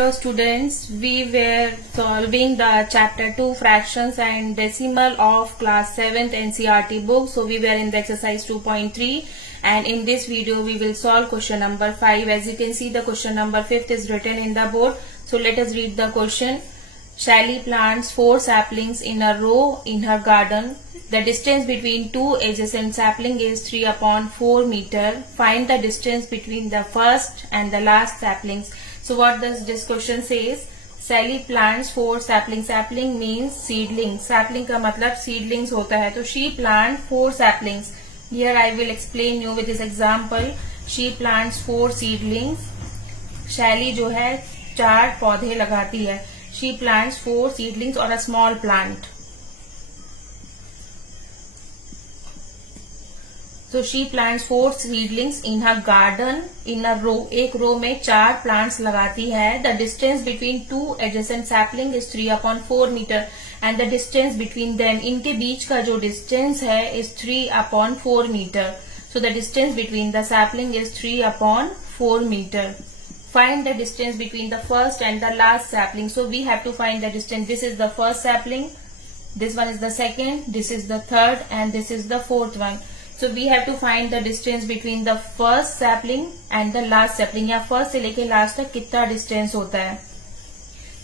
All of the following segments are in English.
Hello students, we were solving the chapter 2 fractions and decimal of class 7th NCERT book. So we were in the exercise 2.3 and in this video we will solve question number 5. As you can see, the question number 5 is written in the board. So let us read the question. Sally plants 4 saplings in a row in her garden. The distance between two adjacent saplings is 3/4 meter. Find the distance between the first and the last saplings. So what does this question says? Sally plants 4 saplings. Sapling means seedling. Sapling का मतलब seedlings होता है. तो she plant 4 saplings. Here I will explain you with this example. She plants 4 seedlings. Sally जो है 4 पौधे लगाती है. She plants 4 seedlings or a small plant. So she plants 4 seedlings in her garden in a row. एक रो में 4 plants लगाती है. The distance between two adjacent saplings is 3/4 meter and the distance between them, इनके बीच का जो distance है is 3/4 meter. So the distance between the sapling is 3/4 meter. Find the distance between the first and the last sapling. So we have to find the distance. This is the first sapling. This one is the second. This is the third and this is the fourth one. So we have to find the distance between the first sapling and the last sapling. या first से लेके last तक कितना distance होता है.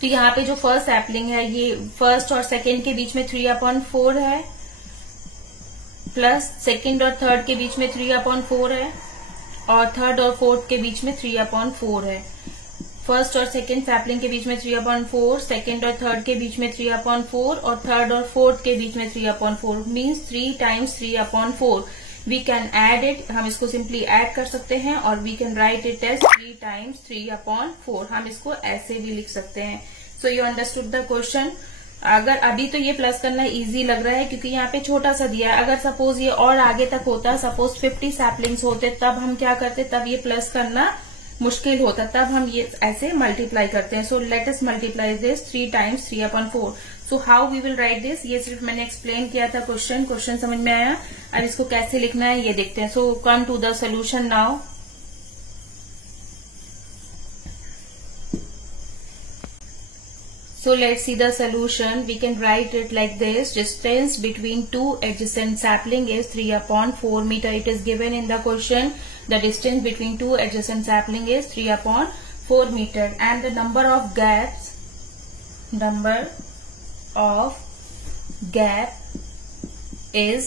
तो यहाँ पे जो first sapling है ये first और second के बीच में 3/4 है, प्लस second और third के बीच में 3/4 है और third और fourth के बीच में 3/4 है. फर्स्ट और सेकेंड सैपलिंग के बीच में 3/4, सेकेंड और थर्ड के बीच में 3/4 और थर्ड और फोर्थ के बीच में 3/4 means 3 times 3/4. We can add it. हम इसको सिंपली ऐड कर सकते हैं और we can write it as 3 times 3/4. हम इसको ऐसे भी लिख सकते हैं. So you understood the question. अगर अभी तो ये प्लस करना इजी लग रहा है क्योंकि यहाँ पे छोटा सा दिया है. अगर सपोज ये और आगे तक होता, सपोज 50 सैपलिंग्स होते, तब हम क्या करते, तब ये प्लस करना मुश्किल होता, तब हम ये ऐसे मल्टीप्लाई करते हैं. So let us multiply this 3 times 3/4. So how we will write this, ये सिर्फ मैंने एक्सप्लेन किया था. क्वेश्चन समझ में आया. अब इसको कैसे लिखना है ये देखते हैं. So come to the solution now. So let's see the solution. We can write it like this. Distance between two adjacent sapling is 3/4 meter. It is given in the question. The distance between two adjacent sapling is 3/4 meter. And the number of gaps is,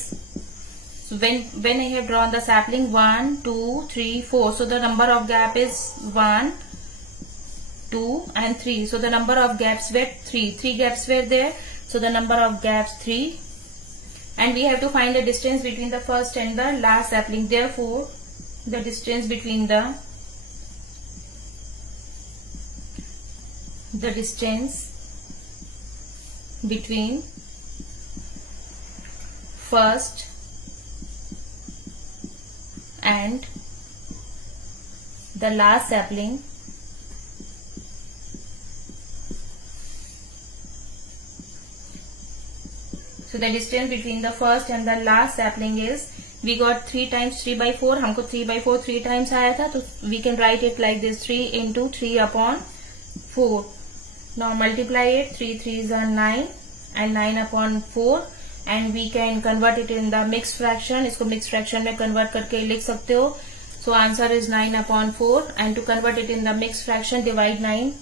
so when I have drawn the sapling 1, 2, 3, 4. So the number of gap is 1, 2 and 3. So the number of gaps were 3. 3 gaps were there. So the number of gaps 3. And we have to find the distance between the first and the last sapling. Therefore, the distance between the first and the last sapling So the distance between the first and the last sapling is, we got 3 times 3/4. हमको 3/4 3 times आया था, तो we can write it like this, 3 into 3/4. Now multiply it. 3 3s are 9 and 9/4 and we can convert it in the mixed fraction. इसको mixed fraction में convert करके लिख सकते हो. So answer is 9/4 and to convert it in the mixed fraction, divide 9.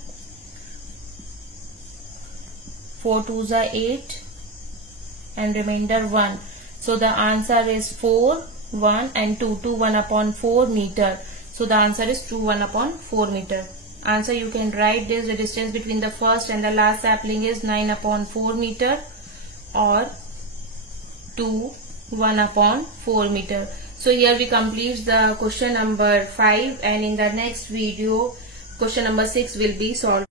4 2s are 8. And remainder 1. So the answer is 4, 1 and 2. 2 1/4 meter. So the answer is 2 1/4 meter. Answer, you can write this. The distance between the first and the last sapling is 9/4 meter or 2 1/4 meter. So here we complete the question number 5 and in the next video question number 6 will be solved.